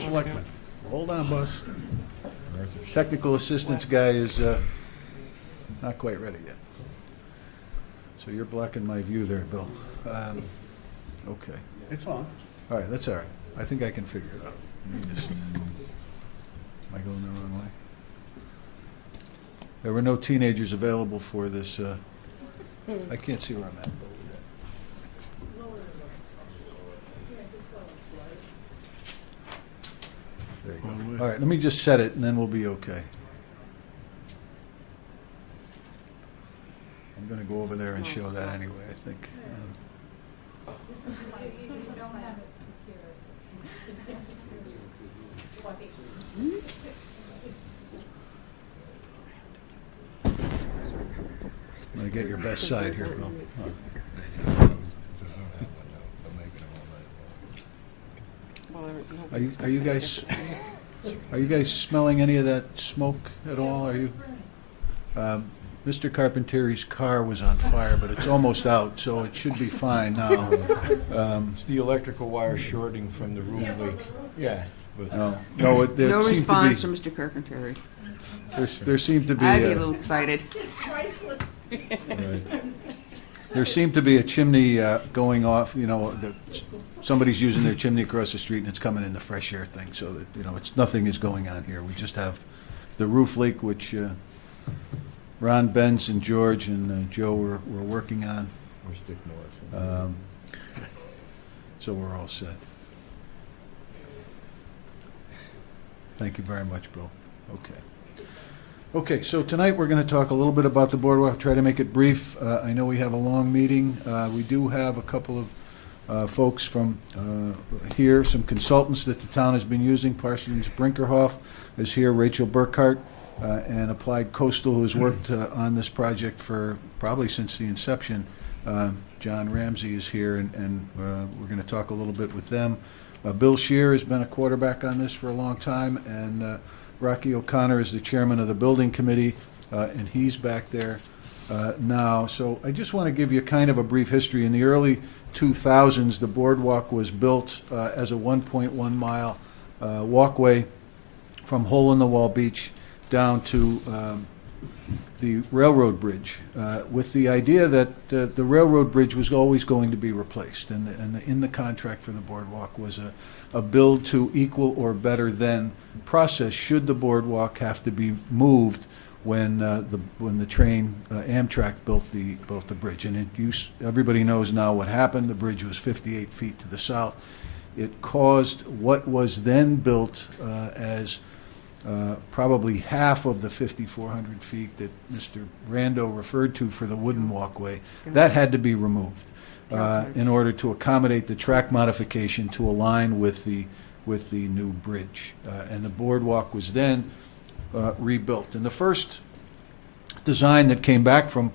Selectmen. Hold on, boss. Technical assistance guy is not quite ready yet. So you're blocking my view there, Bill. Okay. It's on. All right, that's all right. I think I can figure it out. Let me just- Am I going the wrong way? There were no teenagers available for this. I can't see where I'm at, Bill. There you go. All right, let me just set it, and then we'll be okay. I'm going to go over there and show that anyway, I think. I'm going to get your best side here, Bill. Are you guys smelling any of that smoke at all? Are you? Mr. Carpentieri's car was on fire, but it's almost out, so it should be fine now. It's the electrical wire shorting from the roof leak. Yeah. But No, there No seemed response to from Mr. Carpenteri. be, there seemed to be, I'd be a little excited. there seemed to be a chimney going off, somebody's using their chimney across the street and it's coming in the fresh air thing, so that, nothing is going on here. We just have the roof leak, which Ron, Benz, and George and Joe were working on. or Stick Morris. So we're all set. Thank you very much, Bill. Okay, so tonight we're going to talk a little bit about the boardwalk, try to make it brief. I know we have a long meeting. We do have a couple of folks from here, some consultants that the town has been using. Parsons Brinkerhoff is here, Rachel Burkhart, and Applied Coastal, who has worked on this project for probably since the inception. John Ramsey is here, and we're going to talk a little bit with them. Bill Shear has been a quarterback on this for a long time, and Rocky O'Connor is the chairman of the building committee, and he's back there now. So I just want to give you kind of a brief history. In the early 2000s, the boardwalk was built as a 1.1 mile walkway from Hole-in-the-Wall Beach down to the railroad bridge, with the idea that the railroad bridge was always going to be replaced, and in the contract for the boardwalk was a build to equal or better than process should the boardwalk have to be moved when the train Amtrak built the bridge. And everybody knows now what happened. The bridge was 58 feet to the south. It caused what was then built as probably half of the 5,400 feet that Mr. Rando referred to for the wooden walkway. That had to be removed in order to accommodate the track modification to align with the new bridge. And the boardwalk was then rebuilt. And the first design that came back from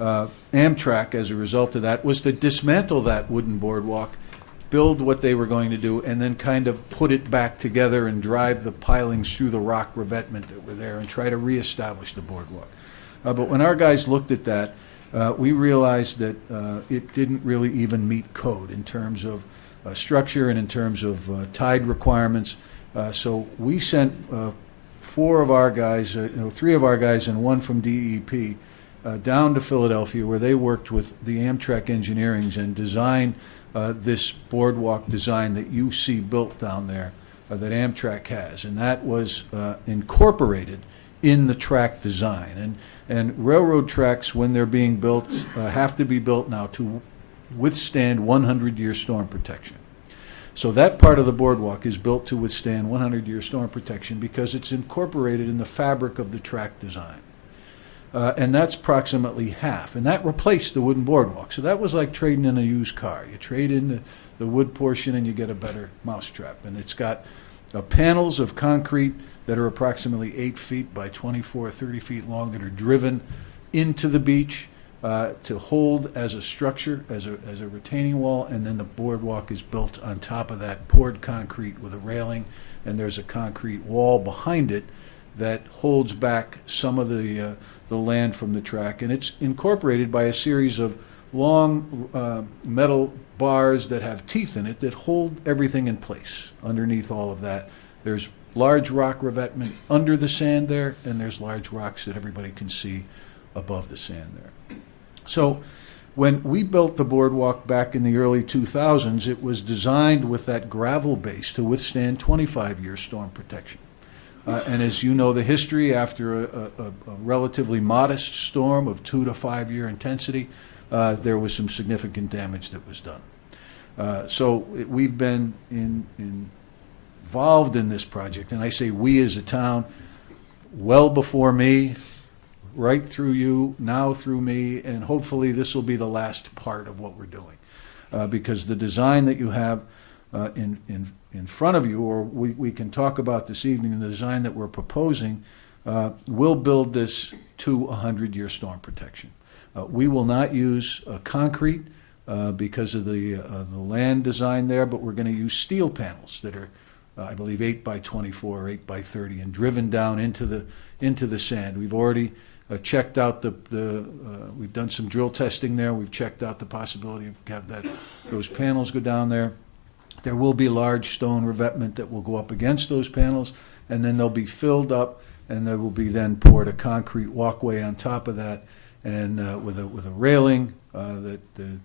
Amtrak as a result of that was to dismantle that wooden boardwalk, build what they were going to do, and then kind of put it back together and drive the pilings through the rock revetment that were there and try to reestablish the boardwalk. But when our guys looked at that, we realized that it didn't really even meet code in terms of structure and in terms of tide requirements. So we sent four of our guys, three of our guys and one from DEP, down to Philadelphia, where they worked with the Amtrak engineering and designed this boardwalk design that you see built down there that Amtrak has, and that was incorporated in the track design. And railroad tracks, when they're being built, have to be built now to withstand 100-year storm protection. So that part of the boardwalk is built to withstand 100-year storm protection because it's incorporated in the fabric of the track design. And that's approximately half. And that replaced the wooden boardwalk. So that was like trading in a used car. You trade in the wood portion and you get a better mousetrap. And it's got panels of concrete that are approximately 8 feet by 24, 30 feet long that are driven into the beach to hold as a structure, as a retaining wall. And then the boardwalk is built on top of that poured concrete with a railing. And there's a concrete wall behind it that holds back some of the land from the track, and it's incorporated by a series of long metal bars that have teeth in it that hold everything in place underneath all of that There's large rock revetment under the sand there, and there's large rocks that everybody can see above the sand there. So when we built the boardwalk back in the early 2000s, it was designed with that gravel base to withstand 25-year storm protection. And as you know the history, after a relatively modest storm of 2 to 5 year intensity, there was some significant damage that was done. We've been involved in this project, and I say we as a town, well before me, right through you, now through me, and hopefully this will be the last part of what we're doing. Because the design that you have in front of you, or we can talk about this evening, the design that we're proposing, will build this to 100-year storm protection. We will not use concrete because of the land design there, but we're going to use steel panels that are, I believe, 8 by 24 or 8 by 30, and driven down into the sand. We've already checked out we've done some drill testing there. We've checked out the possibility of have those panels go down there. There will be large stone revetment that will go up against those panels, and then they'll be filled up, and there will be then poured a concrete walkway on top of that, and with a railing that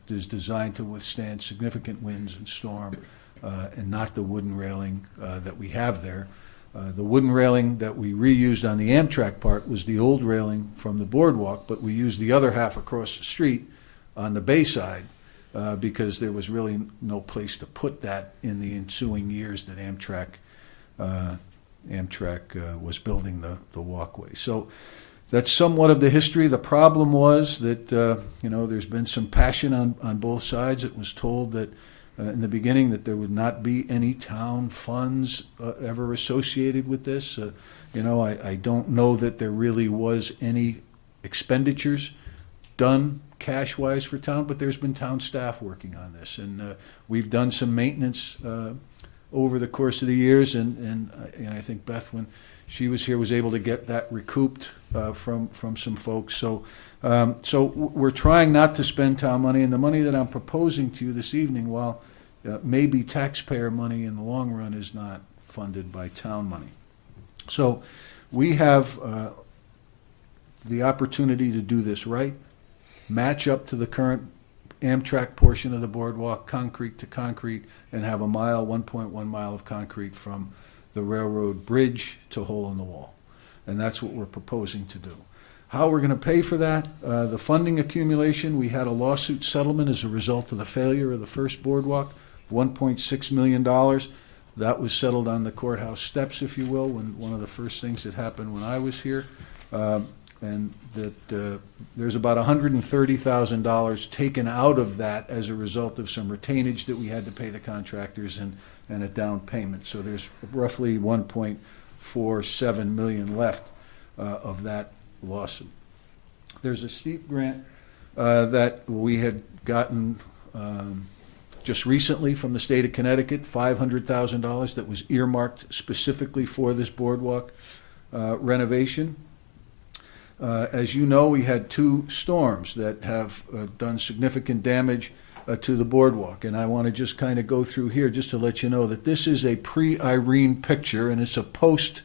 is designed to withstand significant winds and storm, and not the wooden railing that we have there. The wooden railing that we reused on the Amtrak part was the old railing from the boardwalk, but we used the other half across the street on the bay side because there was really no place to put that in the ensuing years that Amtrak was building the walkway. So that's somewhat of the history. The problem was that there's been some passion on both sides. It was told that in the beginning that there would not be any town funds ever associated with this. I don't know that there really was any expenditures done cash-wise for town, but there's been town staff working on this, and we've done some maintenance over the course of the years, and I think Beth, when she was here, was able to get that recouped from some folks. So we're trying not to spend town money, and the money that I'm proposing to you this evening, while maybe taxpayer money in the long run, is not funded by town money. So we have the opportunity to do this right, match up to the current Amtrak portion of the boardwalk, concrete to concrete, and have 1.1 mile of concrete from the railroad bridge to hole in the wall. And that's what we're proposing to do. How we're going to pay for that, the funding accumulation, we had a lawsuit settlement as a result of the failure of the first boardwalk, $1.6 million. That was settled on the courthouse steps, if you will, one of the first things that happened when I was here. And that there's about $130,000 taken out of that as a result of some retainage that we had to pay the contractors and a down payment. So there's roughly $1.47 million left of that lawsuit. There's a steep grant that we had gotten just recently from the state of Connecticut, $500,000 that was earmarked specifically for this boardwalk renovation. As you know, we had 2 storms that have done significant damage to the boardwalk, and I want to just kind of go through here just to let you know that this is a pre-Irene picture, and it's a post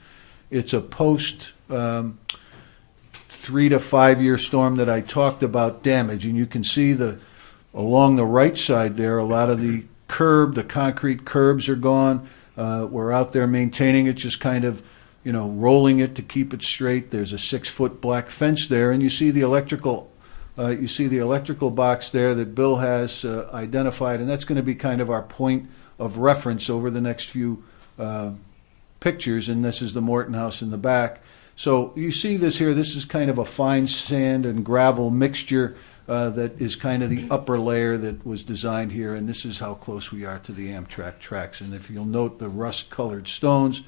3 to 5 year storm that I talked about damage, and you can see along the right side there, a lot of the concrete curbs are gone. We're out there maintaining it, just kind of rolling it to keep it straight. There's a 6-foot black fence there, and you see the electrical box there that Bill has identified, and that's going to be kind of our point of reference over the next few pictures, and this is the Morton House in the back. So you see this here, this is kind of a fine sand and gravel mixture that is kind of the upper layer that was designed here, and this is how close we are to the Amtrak tracks. And if you'll note the rust-colored stones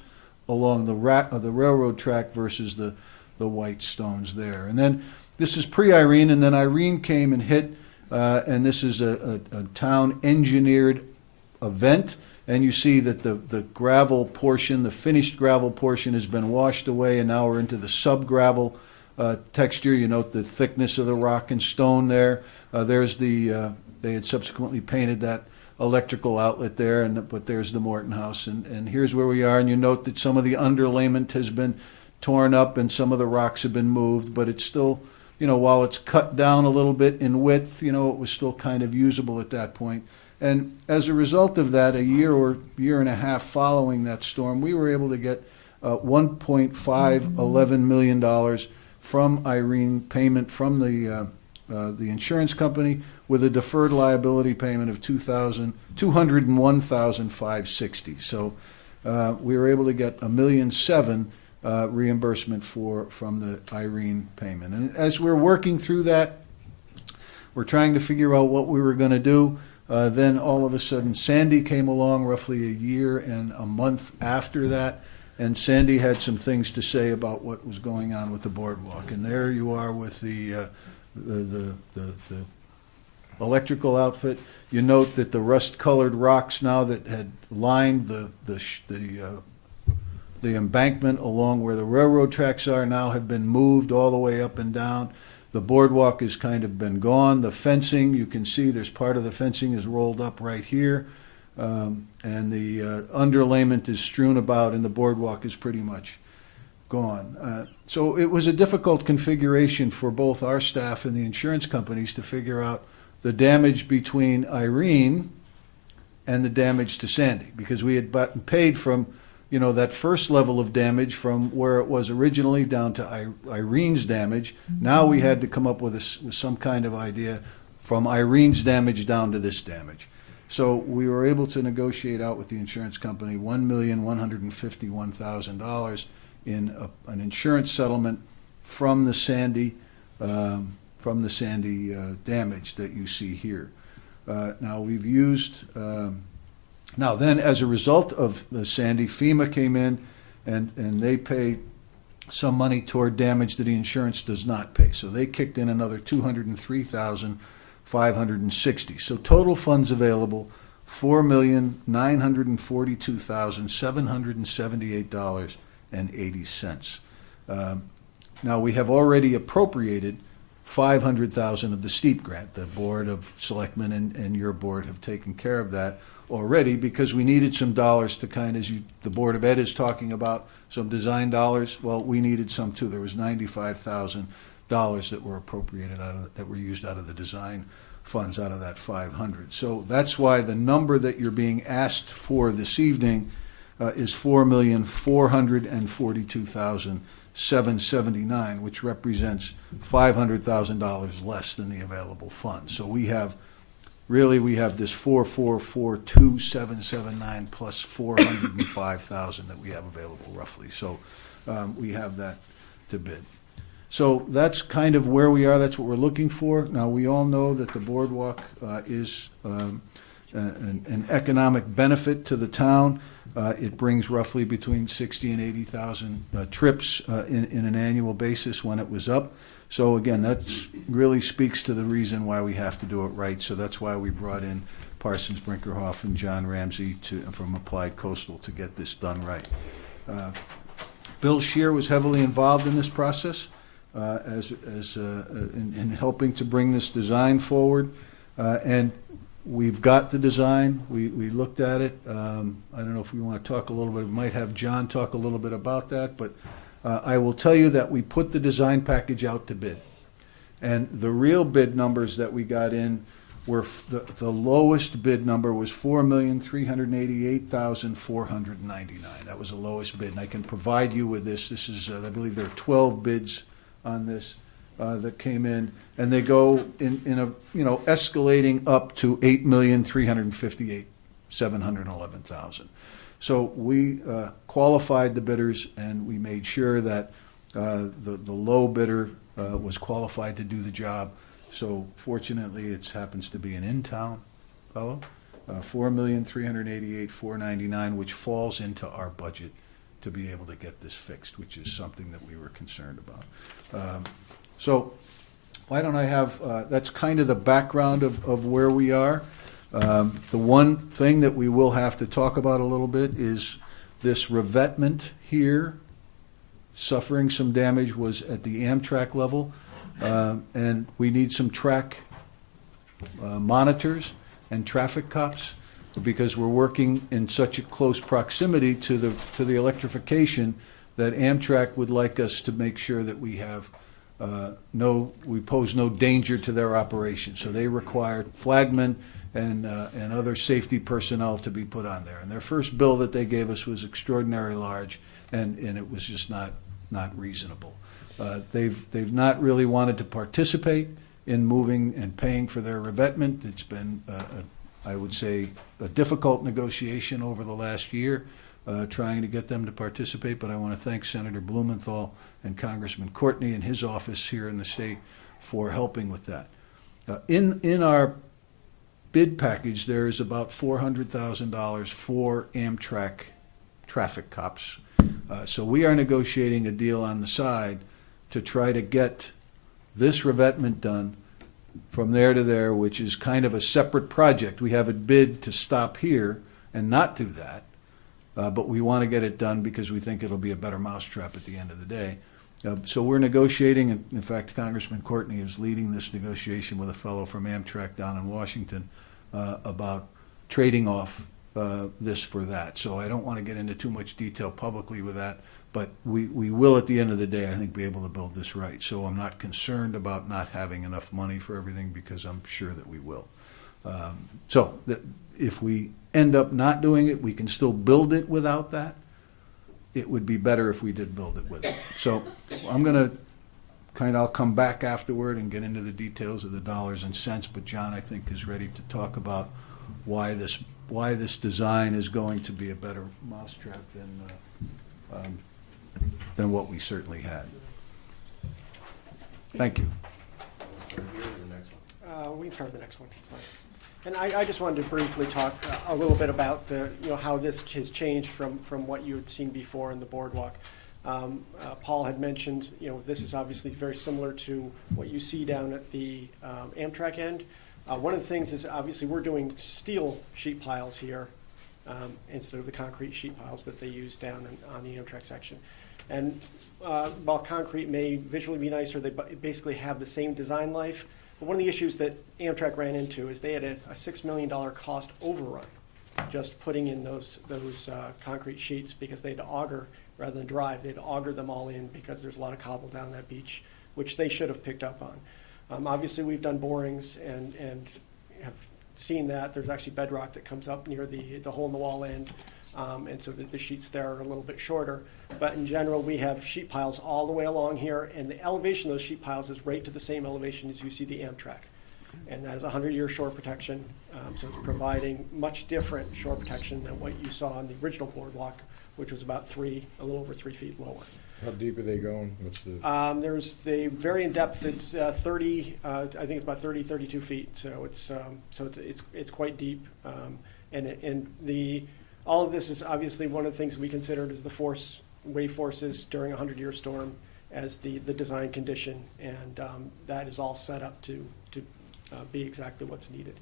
along the railroad track versus the white stones there. And then this is pre-Irene, and then Irene came and hit, and this is a town engineered event, and you see that the gravel portion, the finished gravel portion, has been washed away, and now we're into the sub-gravel texture. You note the thickness of the rock and stone there. They had subsequently painted that electrical outlet there, but there's the Morton House, and here's where we are. And you note that some of the underlayment has been torn up and some of the rocks have been moved, but it's still, while it's cut down a little bit in width, it was still kind of usable at that point. And as a result of that, a year or year and a half following that storm, we were able to get $1.511 million from Irene, payment from the insurance company, with a deferred liability payment of $201,560. So we were able to get $1.7 million reimbursement from the Irene payment. And as we're working through that, we're trying to figure out what we were going to do. Then all of a sudden, Sandy came along roughly a year and a month after that, and Sandy had some things to say about what was going on with the boardwalk. And there you are with the electrical outfit. You note that the rust-colored rocks now that had lined the embankment along where the railroad tracks are now have been moved all the way up and down. The boardwalk has kind of been gone. The fencing, you can see there's part of the fencing is rolled up right here. And the underlayment is strewn about, and the boardwalk is pretty much gone. So it was a difficult configuration for both our staff and the insurance companies to figure out the damage between Irene and the damage to Sandy, because we had paid from that first level of damage from where it was originally down to Irene's damage. Now we had to come up with some kind of idea from Irene's damage down to this damage. So we were able to negotiate out with the insurance company $1,151,000 in an insurance settlement from the Sandy damage that you see here. Now we've used. Now then, as a result of the Sandy, FEMA came in and they paid some money toward damage that the insurance does not pay. So they kicked in another $203,560. So total funds available, $4,942,778.80. Now we have already appropriated $500,000 of the STEEP grant. The Board of Selectmen and your board have taken care of that already, because we needed some dollars to the Board of Ed is talking about some design dollars. Well, we needed some too. There was $95,000 that were appropriated that were used out of the design funds out of that 500. So that's why the number that you're being asked for this evening is $4,442,779, which represents $500,000 less than the available funds. So we have this 4,442,779 plus 405,000 that we have available roughly. So we have that to bid. So that's kind of where we are. That's what we're looking for. Now we all know that the boardwalk is an economic benefit to the town. It brings roughly between 60 and 80,000 trips in an annual basis when it was up. So again, that really speaks to the reason why we have to do it right. So that's why we brought in Parsons Brinkerhoff and John Ramsey from Applied Coastal to get this done right. Bill Scheer was heavily involved in this process in helping to bring this design forward, and we've got the design. We looked at it. I don't know if we want to talk a little bit. We might have John talk a little bit about that, but I will tell you that we put the design package out to bid, and the real bid numbers that we got in were the lowest bid number was $4,388,499. That was the lowest bid, and I can provide you with this. This is, I believe, there are 12 bids on this that came in, and they go in a escalating up to $8,358,711,000. So we qualified the bidders, and we made sure that the low bidder was qualified to do the job. So fortunately, it happens to be an in-town fellow, $4,388,499, which falls into our budget to be able to get this fixed, which is something that we were concerned about. So why don't I have, that's kind of the background of where we are. The one thing that we will have to talk about a little bit is this revetment here, suffering some damage, was at the Amtrak level, and we need some track monitors and traffic cops because we're working in such a close proximity to the electrification that Amtrak would like us to make sure that we have we pose no danger to their operation. So they required flagmen and other safety personnel to be put on there. And their first bill that they gave us was extraordinarily large, and it was just not reasonable. They've not really wanted to participate in moving and paying for their revetment. It's been, I would say, a difficult negotiation over the last year, trying to get them to participate, but I want to thank Senator Blumenthal and Congressman Courtney and his office here in the state for helping with that. In our bid package, there is about $400,000 for Amtrak traffic cops. So we are negotiating a deal on the side to try to get this revetment done from there to there, which is kind of a separate project. We have a bid to stop here and not do that, but we want to get it done because we think it'll be a better mousetrap at the end of the day. So we're negotiating, and in fact, Congressman Courtney is leading this negotiation with a fellow from Amtrak down in Washington about trading off this for that. So I don't want to get into too much detail publicly with that, but we will at the end of the day, I think, be able to build this right. So I'm not concerned about not having enough money for everything because I'm sure that we will. So if we end up not doing it, we can still build it without that. It would be better if we did build it with it. So I'm going to I'll come back afterward and get into the details of the dollars and cents, but John, I think, is ready to talk about why this design is going to be a better mousetrap than what we certainly had. Thank you. We can start with the next one. And I just wanted to briefly talk a little bit about how this has changed from what you had seen before in the boardwalk. Paul had mentioned, this is obviously very similar to what you see down at the Amtrak end. One of the things is obviously we're doing steel sheet piles here instead of the concrete sheet piles that they use down on the Amtrak section. And while concrete may visually be nicer, they basically have the same design life. But one of the issues that Amtrak ran into is they had a $6 million cost overrun just putting in those concrete sheets because they had to auger rather than drive. They had to auger them all in because there's a lot of cobble down that beach, which they should have picked up on. Obviously, we've done borings and have seen that. There's actually bedrock that comes up near the hole in the wall end, and so the sheets there are a little bit shorter. But in general, we have sheet piles all the way along here, and the elevation of those sheet piles is right to the same elevation as you see the Amtrak. And that is 100-year shore protection, so it's providing much different shore protection than what you saw on the original boardwalk, which was about a little over 3 feet lower. How deep are they going? What's the? There's the very in depth. It's 30. I think it's about 32 feet. So it's quite deep. All of this is obviously one of the things we considered as the wave forces during a 100-year storm as the design condition, and that is all set up to be exactly what's needed.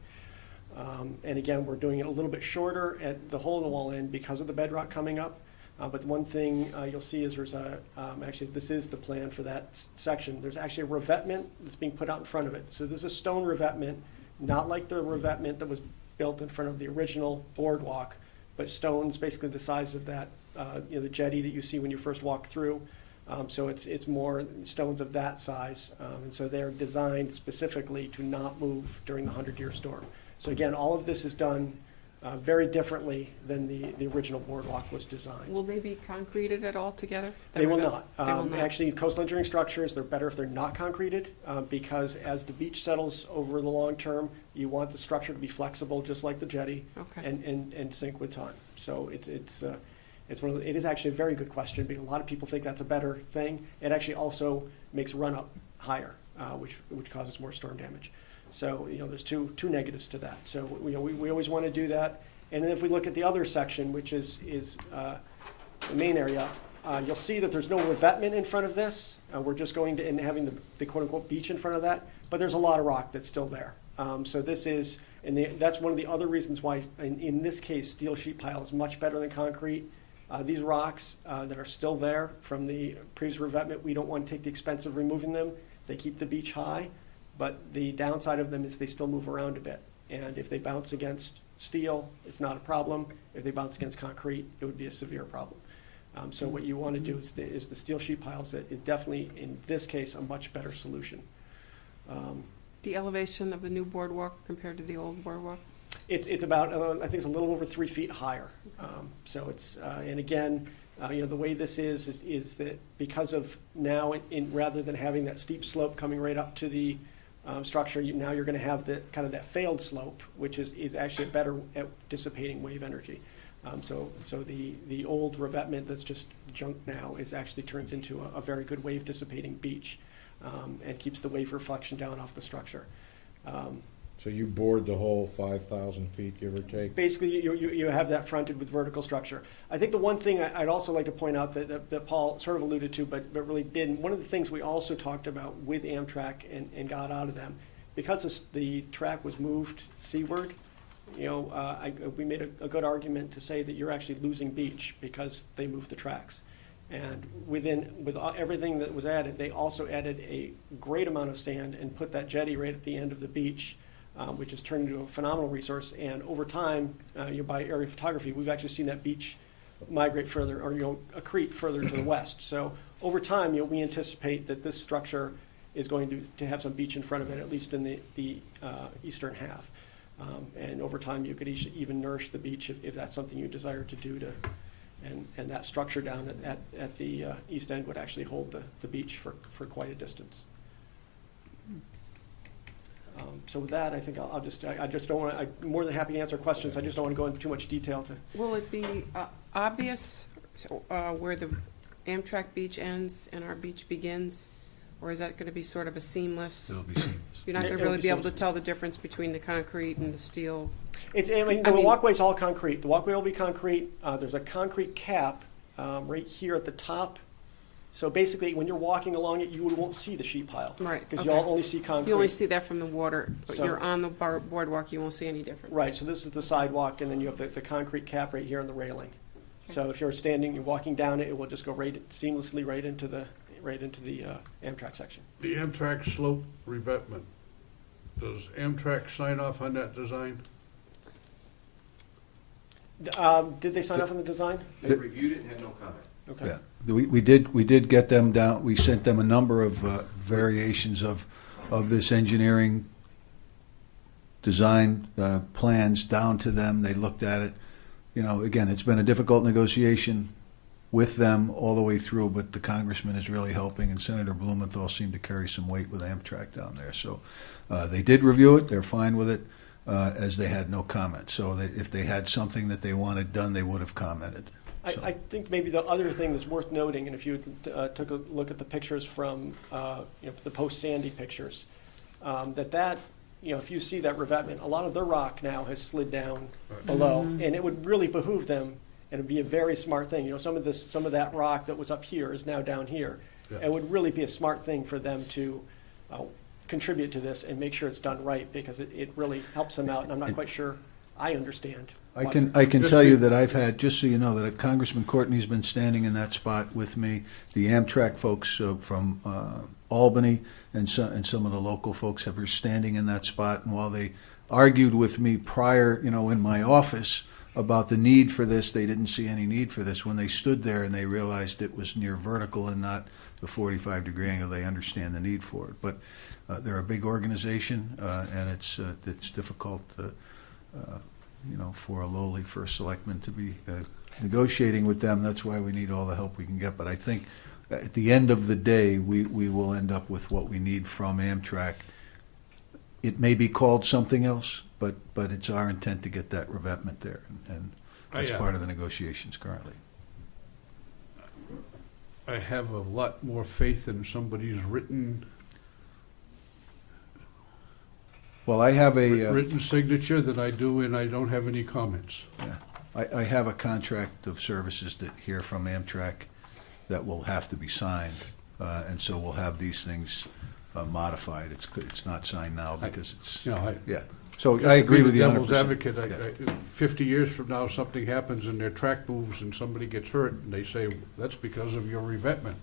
And again, we're doing it a little bit shorter at the hole in the wall end because of the bedrock coming up. But one thing you'll see is there's actually this is the plan for that section. There's actually a revetment that's being put out in front of it. So there's a stone revetment, not like the revetment that was built in front of the original boardwalk, but stones basically the size of that, the jetty that you see when you first walk through. So it's more stones of that size. And so they're designed specifically to not move during the 100-year storm. So again, all of this is done very differently than the original boardwalk was designed. Will they be concreted at all together? They will not. They will not. Actually, coastal engineering structures, they're better if they're not concreted because as the beach settles over the long term, you want the structure to be flexible, just like the jetty, Okay. and sink with time. So it is actually a very good question because a lot of people think that's a better thing. It actually also makes run-up higher, which causes more storm damage. So there's two negatives to that. So we always want to do that. And then if we look at the other section, which is the main area, you'll see that there's no revetment in front of this. We're just going to and having the quote-unquote beach in front of that. But there's a lot of rock that's still there. So this is, that's one of the other reasons why, in this case, steel sheet pile is much better than concrete. These rocks that are still there from the previous revetment, we don't want to take the expense of removing them. They keep the beach high. But the downside of them is they still move around a bit. And if they bounce against steel, it's not a problem. If they bounce against concrete, it would be a severe problem. So what you want to do is the steel sheet piles that is definitely, in this case, a much better solution. The elevation of the new boardwalk compared to the old boardwalk? It's about, I think it's a little over 3 feet higher. So it's, and again, the way this is that because of now, rather than having that steep slope coming right up to the structure, now you're going to have the kind of that failed slope, which is actually better at dissipating wave energy. So the old revetment that's just junk now actually turns into a very good wave dissipating beach, and keeps the wave reflection down off the structure. So you bored the whole 5,000 feet, give or take? Basically, you have that fronted with vertical structure. I think the one thing I'd also like to point out that Paul sort of alluded to, but really didn't, one of the things we also talked about with Amtrak and got out of them, because the track was moved seaward, we made a good argument to say that you're actually losing beach because they moved the tracks. And with everything that was added, they also added a great amount of sand and put that jetty right at the end of the beach, which has turned into a phenomenal resource. And over time, by area photography, we've actually seen that beach migrate further, or accrete further to the west. So over time, we anticipate that this structure is going to have some beach in front of it, at least in the eastern half. And over time, you could even nourish the beach if that's something you desire to do and that structure down at the east end would actually hold the beach for quite a distance. So with that, I think I just don't want to, I'm more than happy to answer questions. I just don't want to go into too much detail to. Will it be obvious where the Amtrak beach ends and our beach begins? Or is that going to be sort of a seamless? It'll be seamless. You're not going to It'll really be be able to seamless. Tell the difference between the concrete and the steel? The walkway's all concrete. The walkway will be concrete. There's a concrete cap right here at the top. So basically, when you're walking along it, you won't see the sheet pile. Right, Because okay. you'll only see concrete. You only see that from the water, but So- you're on the boardwalk, you won't see any difference. Right, so this is the sidewalk, and then you have the concrete cap right here on the railing. Okay. So if you're walking down it, it will just go seamlessly right into the Amtrak section. The Amtrak slope revetment, does Amtrak sign off on that design? Did they sign off on the design? They reviewed it and had no comment. Okay. Yeah, we did get them down, we sent them a number of variations of this engineering design plans down to them. They looked at it. Again, it's been a difficult negotiation with them all the way through, but the congressman is really helping, and Senator Blumenthal seemed to carry some weight with Amtrak down there. So they did review it. They're fine with it, as they had no comment. So if they had something that they wanted done, they would have commented. So. I think maybe the other thing that's worth noting, and if you took a look at the pictures from the post-Sandy pictures, if you see that revetment, a lot of their rock now has slid down below, and it would really behoove them, and it'd be a very smart thing. Some of that rock that was up here is now down here. Yeah. It would really be a smart thing for them to contribute to this and make sure it's done right, because it really helps them out, and I'm not quite sure I understand. I can tell you that I've had, just so you know, that Congressman Courtney's been standing in that spot with me. The Amtrak folks from Albany and some of the local folks were standing in that spot. And while they argued with me prior, in my office about the need for this, they didn't see any need for this. When they stood there and they realized it was near vertical and not the 45-degree angle, they understand the need for it. But they're a big organization, and it's difficult for a lowly first selectman to be negotiating with them. That's why we need all the help we can get. But I think at the end of the day, we will end up with what we need from Amtrak. It may be called something else, but it's our intent to get that revetment there, and that's part of the negotiations currently. I have a lot more faith in somebody's written Well, I have a written signature than I do, and I don't have any comments. yeah, I have a contract of services that here from Amtrak that will have to be signed, and so we'll have these things modified. It's not signed now because it's yeah. So I agree with you 100%. Devil's advocate, Yeah. 50 years from now, something happens and their track moves and somebody gets hurt, and they say, that's because of your revetment.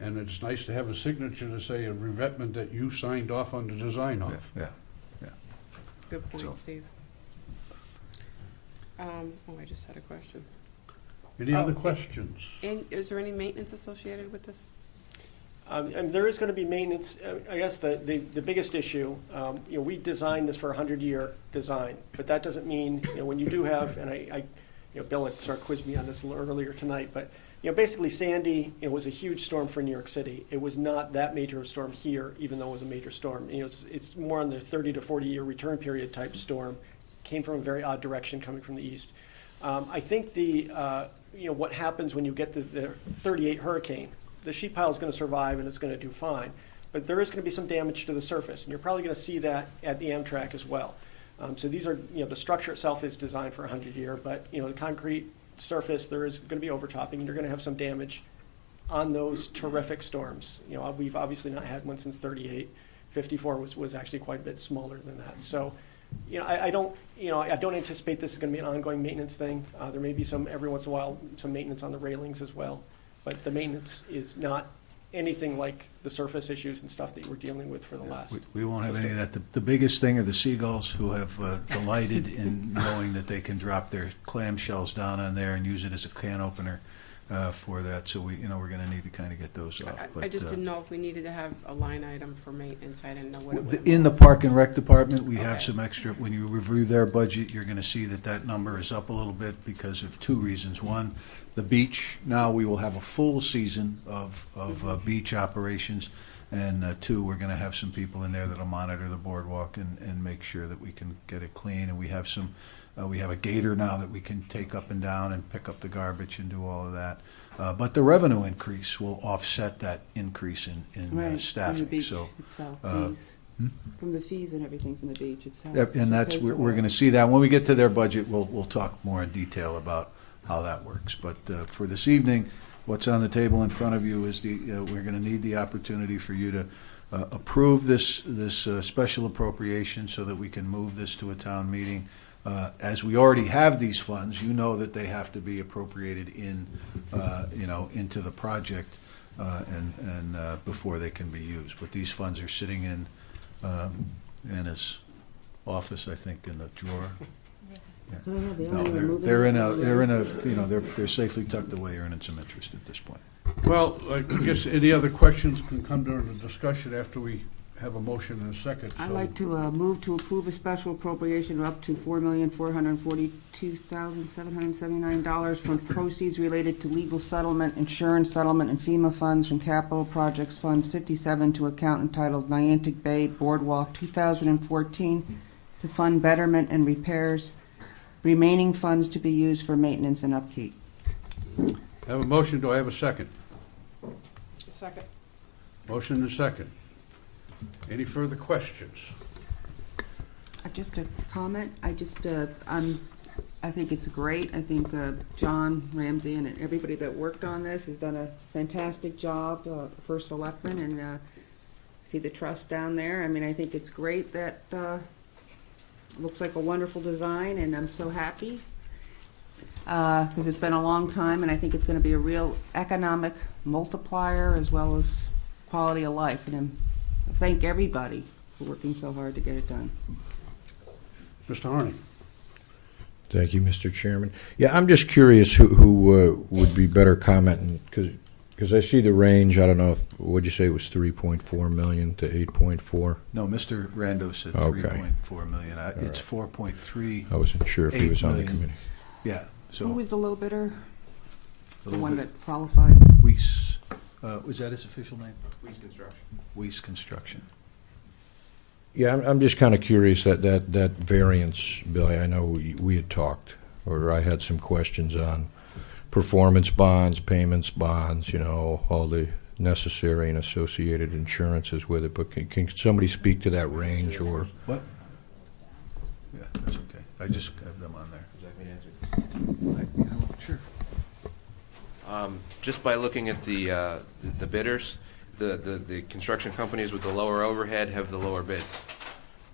And it's nice to have a signature to say a revetment that you signed off on the design of. Yeah. Good point, So- Steve. I just had a question. Any Oh, other it- questions? And is there any maintenance associated with this? And there is going to be maintenance. I guess the biggest issue, we designed this for a 100-year design, but that doesn't mean, when you do have, and Bill had sort of quizzed me on this a little earlier tonight, but, basically Sandy, it was a huge storm for New York City. It was not that major a storm here, even though it was a major storm. It's more on the 30 to 40-year return period type storm. Came from a very odd direction coming from the east. I think what happens when you get the 38 hurricane, the sheet pile is going to survive and it's going to do fine, but there is going to be some damage to the surface, and you're probably going to see that at the Amtrak as well. So these are, the structure itself is designed for a 100-year, but the concrete surface, there is going to be overtopping, and you're going to have some damage on those terrific storms. We've obviously not had one since 38. 54 was actually quite a bit smaller than that. So, I don't anticipate this is going to be an ongoing maintenance thing. There may be every once in a while, some maintenance on the railings as well. But the maintenance is not anything like the surface issues and stuff that you were dealing with for the last. We won't have any of that. The biggest thing are the seagulls, who have delighted in knowing that they can drop their clamshells down on there and use it as a can opener for that. So we're going to need to kind of get those off. I just didn't know if we needed to have a line item for maintenance. I didn't know what it would. In the Park and Rec Department, we have Okay. some extra. When you review their budget, you're going to see that number is up a little bit because of two reasons. One, the beach. Now we will have a full season of beach operations. And two, we're going to have some people in there that'll monitor the boardwalk and make sure that we can get it clean. And we have we have a gator now that we can take up and down and pick up the garbage and do all of that. But the revenue increase will offset that increase in Right, from the staffing. beach So, itself, uh, fees. From the fees and everything from the beach itself. yep, and that's, Pays for we're that. going to see that. When we get to their budget, we'll talk more in detail about how that works. But for this evening, what's on the table in front of you is we're going to need the opportunity for you to approve this special appropriation so that we can move this to a town meeting. As we already have these funds, you know that they have to be appropriated into the project and before they can be used. But these funds are sitting in his office, I think, in the drawer. Oh, yeah, they No, only remove it they're in after they're safely tucked away, earning some interest at this point. Well, I guess any other questions can come during the discussion after we have a motion in a second. I'd So- like to move to approve a special appropriation of up to $4,442,779 from proceeds related to legal settlement, insurance settlement, and FEMA funds from Capital Projects Funds 57 to account entitled Niantic Bay Boardwalk 2014 to fund betterment and repairs. Remaining funds to be used for maintenance and upkeep. I have a motion, do I have a second? Second. Motion and second. Any further questions? Just a comment. I think it's great. I think John Ramsey and everybody that worked on this has done a fantastic job for selectmen, and see the trust down there. I mean, I think it's great that looks like a wonderful design, and I'm so happy because it's been a long time, and I think it's going to be a real economic multiplier as well as quality of life. And I thank everybody for working so hard to get it done. Mr. Harney? Thank you, Mr. Chairman. Yeah, I'm just curious who would be better commenting, because I see the range. I don't know what'd you say it was 3.4 million to 8.4? No, Mr. Rando said Okay. 3.4 million. It's 4.3. I wasn't sure if he 8 was on the million. committee. Yeah. So Who was the low bidder? a The little one bit- that qualified? Weiss. Was that his official name? Weiss Construction. Weiss Construction. Yeah, I'm just kind of curious that variance, Billy. I know we had talked, or I had some questions on performance bonds, payments bonds, all the necessary and associated insurances with it. But can somebody speak to that range or? What? Yeah, that's okay. I just have them on there. Would you like me to answer? Sure. Just by looking at the bidders, the construction companies with the lower overhead have the lower bids.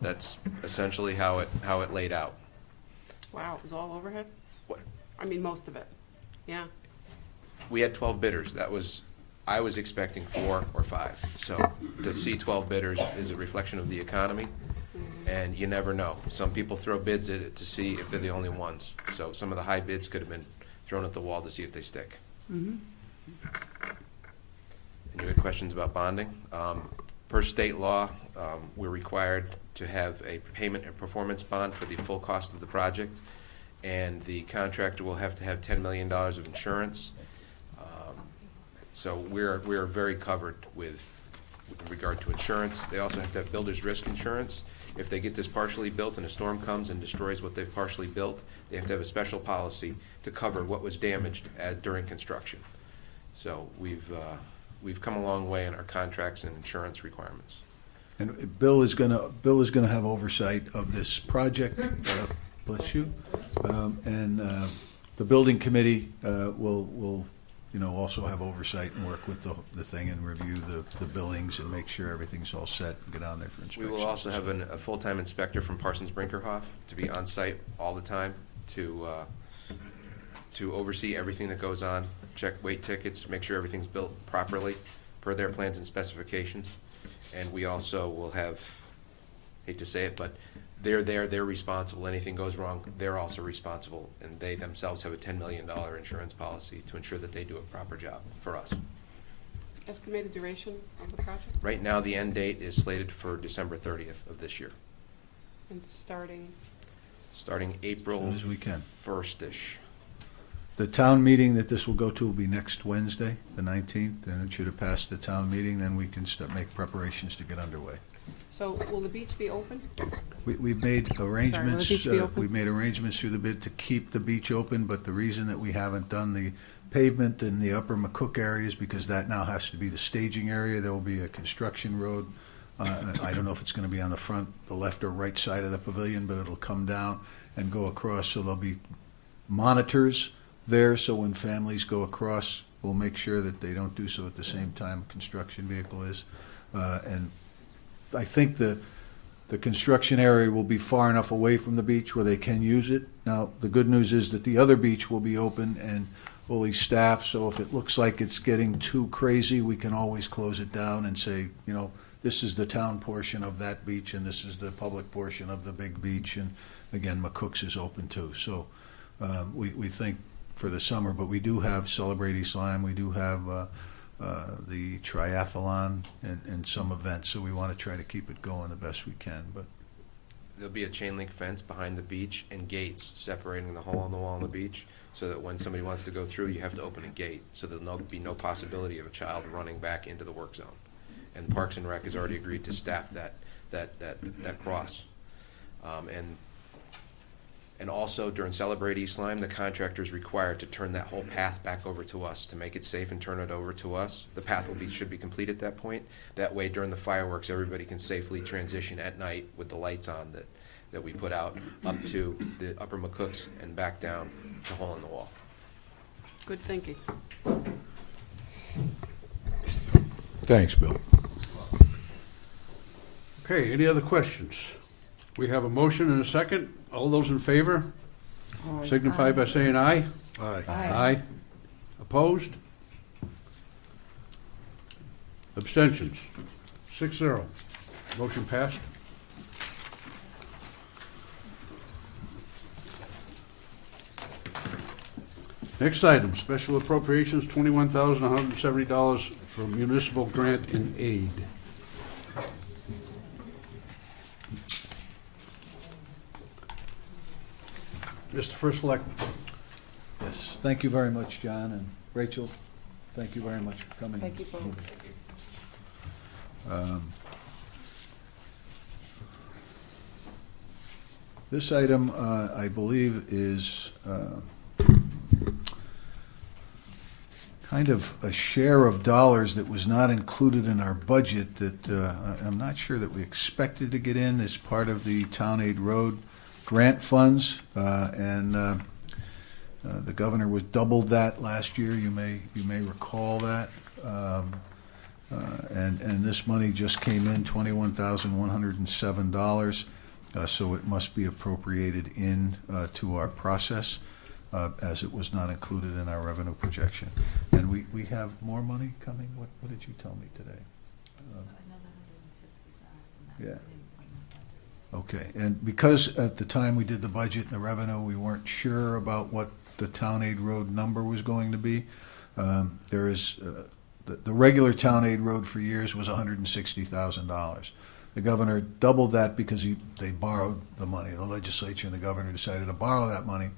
That's essentially how it laid out. Wow, it was all overhead? What? I mean, most of it. Yeah. We had 12 bidders. I was expecting 4 or 5. So to see 12 bidders is a reflection of the economy. And you never know. Some people throw bids at it to see if they're the only ones. So some of the high bids could have been thrown at the wall to see if they stick. Mm-hmm. And you had questions about bonding. Per state law, we're required to have a payment and performance bond for the full cost of the project, and the contractor will have to have $10 million of insurance. So we're very covered with regard to insurance. They also have to have builder's risk insurance. If they get this partially built and a storm comes and destroys what they've partially built, they have to have a special policy to cover what was damaged during construction. So we've come a long way in our contracts and insurance requirements. And Bill is gonna have oversight of this project, bless you. And the building committee will also have oversight and work with the thing and review the billings and make sure everything's all set and get on there for We inspections. will also have a full-time inspector from Parsons Brinkerhoff to be on site all the time to oversee everything that goes on, check weight tickets, make sure everything's built properly per their plans and specifications. And we also will have, hate to say it, but they're there, they're responsible. Anything goes wrong, they're also responsible. And they themselves have a $10 million insurance policy to ensure that they do a proper job for us. Estimated duration of the project Right now, the end date is slated for December 30th of this year, and starting, starting April Soon as we can. 1st-ish. The town meeting that this will go to will be next Wednesday, the 19th, and it should have passed the town meeting, then we can make preparations to get underway. so will the beach be open? We've made arrangements, beach be open? we've made arrangements through the bid to keep the beach open, but the reason that we haven't done the pavement in the upper McCook area is because that now has to be the staging area. There will be a construction road. I don't know if it's gonna be on the front, the left or right side of the pavilion, but it'll come down and go across, so there'll be monitors there, so when families go across, we'll make sure that they don't do so at the same time a construction vehicle is. And I think the construction area will be far enough away from the beach where they can use it. Now, the good news is that the other beach will be open and fully staffed, so if it looks like it's getting too crazy, we can always close it down and say, this is the town portion of that beach and this is the public portion of the big beach, and again, McCook's is open too. So we think for the summer, but we do have Celebrate East Lyme, we do have the triathlon and some events, so we want to try to keep it going the best we can. But There'll be a chain link fence behind the beach and gates separating the hole in the wall on the beach, so that when somebody wants to go through, you have to open a gate, so there'll be no possibility of a child running back into the work zone. And Parks and Rec has already agreed to staff that cross. And also during Celebrate East Lyme, the contractor is required to turn that whole path back over to us to make it safe and turn it over to us. The path should be complete at that point. That way, during the fireworks, everybody can safely transition at night with the lights on that we put out up to the upper McCooks and back down the hole in the wall. Good thinking. Thanks, Bill. Okay, any other questions? We have a motion and a second. All those in favor signify by saying aye. Aye. Aye. Opposed? Abstentions? 6-0. Motion passed. Next item, special appropriations, $21,170 for municipal grant and aid. Mr. First Selectman. yes, thank you very much, John, and Rachel, thank you very much for coming. Thank you, folks. This item, I believe, is kind of a share of dollars that was not included in our budget that I'm not sure that we expected to get in as part of the Town Aid Road grant funds. And the governor was doubled that last year. You may recall that. And this money just came in, $21,107. So it must be appropriated in to our process, as it was not included in our revenue projection. And we have more money coming? What did you tell me today? Another 160,000. Yeah. Okay, and because at the time we did the budget and the revenue, we weren't sure about what the town aid road number was going to be. There is, the regular town aid road for years was $160,000. The governor doubled that because they borrowed the money. The legislature and the governor decided to borrow that money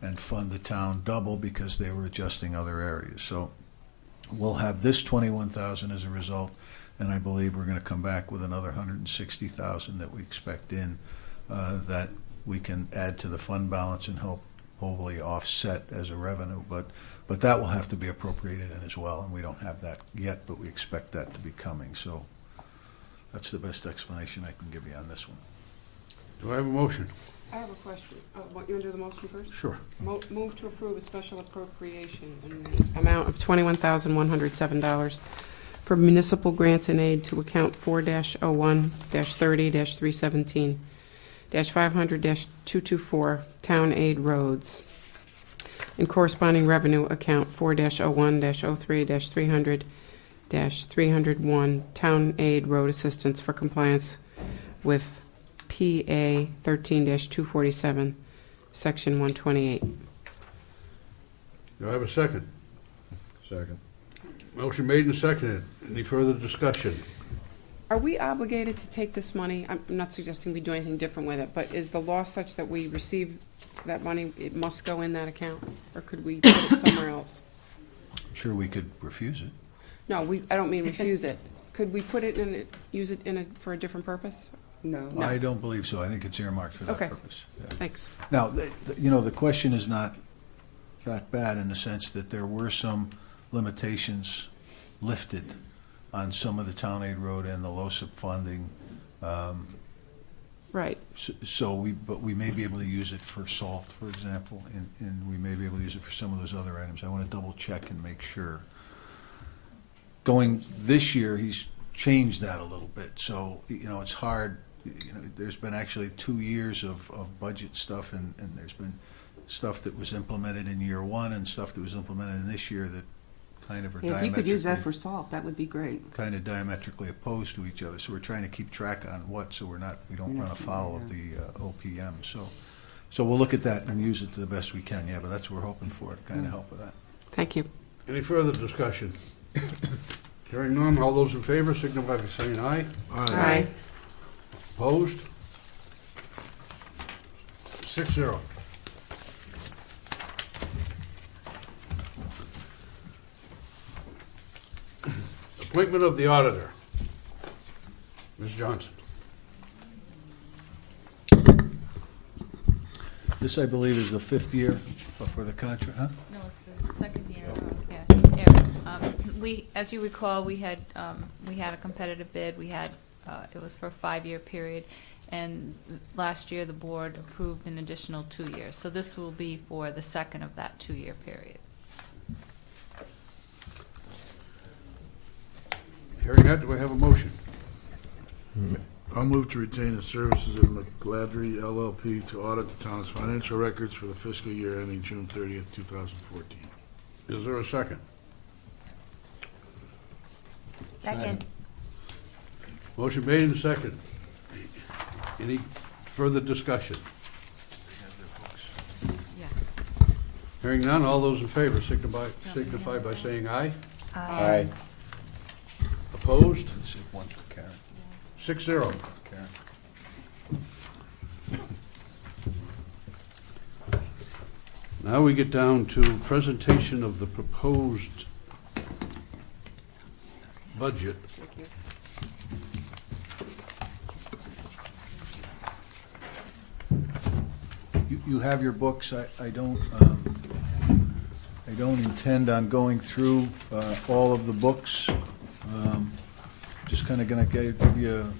and fund the town double because they were adjusting other areas. So we'll have this 21,000 as a result, and I believe we're going to come back with another 160,000 that we expect in that we can add to the fund balance and hopefully offset as a revenue. But that will have to be appropriated in as well, and we don't have that yet, but we expect that to be coming. So that's the best explanation I can give you on this one. Do I have a motion? I have a question. Want you to do the motion first? Sure. Move to approve a special appropriation in the amount of $21,107 for municipal grants and aid to account 4-01-30-317-500-224 Town Aid Roads and corresponding revenue account 4-01-03-300-301 Town Aid Road Assistance for compliance with PA 13-247, Section 128. Do I have a second? Second. Motion made and seconded. Any further discussion? Are we obligated to take this money? I'm not suggesting we do anything different with it, but is the law such that we receive that money, it must go in that account? Or could we put it somewhere else? I'm sure we could refuse it. No, I don't mean refuse it. Could we put it in it, use it in for a different purpose? No. No. I don't believe so. I think it's earmarked for that Okay. purpose. Yeah. Thanks. Now, the question is not that bad in the sense that there were some limitations lifted on some of the town aid road and the LoSiP funding. Right. But we may be able to use it for salt, for example, and we may be able to use it for some of those other items. I want to double check and make sure. Going this year, he's changed that a little bit, so, it's hard. There's been actually 2 years of budget stuff, and there's been stuff that was implemented in year one and stuff that was implemented in this year that kind of are If you could use that for diametrically, salt, that would be great. kind of diametrically opposed to each other. So we're trying to keep track on what, so we don't run afoul of the OPM. So we'll look at that and use it to the best we can. Yeah, but that's what we're hoping for, kind of help with that. Thank you. Any further discussion? Hearing none, all those in favor signify by saying aye. Aye. Opposed? 6-0. Appointment of the auditor. Ms. Johnson. This, I believe, is the 5th year for the contract, huh? No, it's the second year. Yeah. As you recall, we had a competitive bid. It was for a 5-year period, and last year the board approved an additional 2 years. So this will be for the second of that 2-year period. Hearing that, do I have a motion? I'll move to retain the services of McGladrey LLP to audit the town's financial records for the fiscal year ending June 30th, 2014. Is there a second? Second. Motion made and seconded. Any further discussion? Yeah. Hearing none, all those in favor signify by saying aye. Aye. Opposed? Let's see, one for Karen. 6-0. Karen. Now we get down to presentation of the proposed budget. Thank you. You have your books. I don't intend on going through all of the books. Just kind of going to give you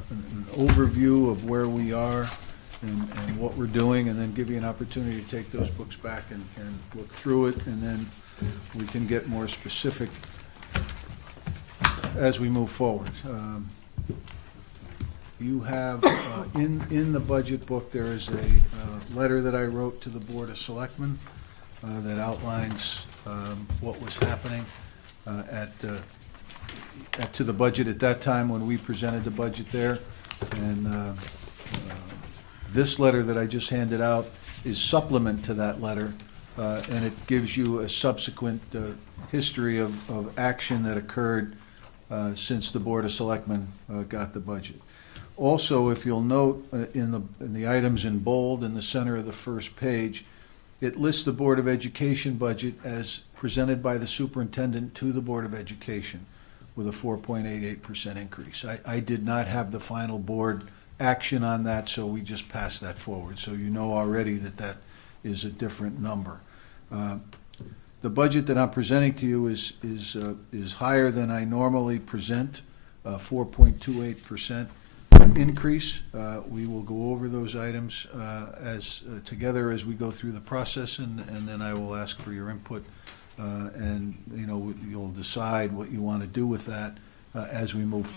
an overview of where we are and what we're doing, and then give you an opportunity to take those books back and look through it, and then we can get more specific as we move forward. You have, in the budget book, there is a letter that I wrote to the Board of Selectmen that outlines what was happening to the budget at that time when we presented the budget there. And This letter that I just handed out is supplement to that letter, and it gives you a subsequent history of action that occurred since the Board of Selectmen got the budget. Also, if you'll note in the items in bold in the center of the first page, it lists the Board of Education budget as presented by the superintendent to the Board of Education with a 4.88% increase. I did not have the final board action on that, so we just passed that forward. So you know already that that is a different number. The budget that I'm presenting to you is higher than I normally present, 4.28% increase. We will go over those items together as we go through the process, and then I will ask for your input, and you'll decide what you want to do with that as we move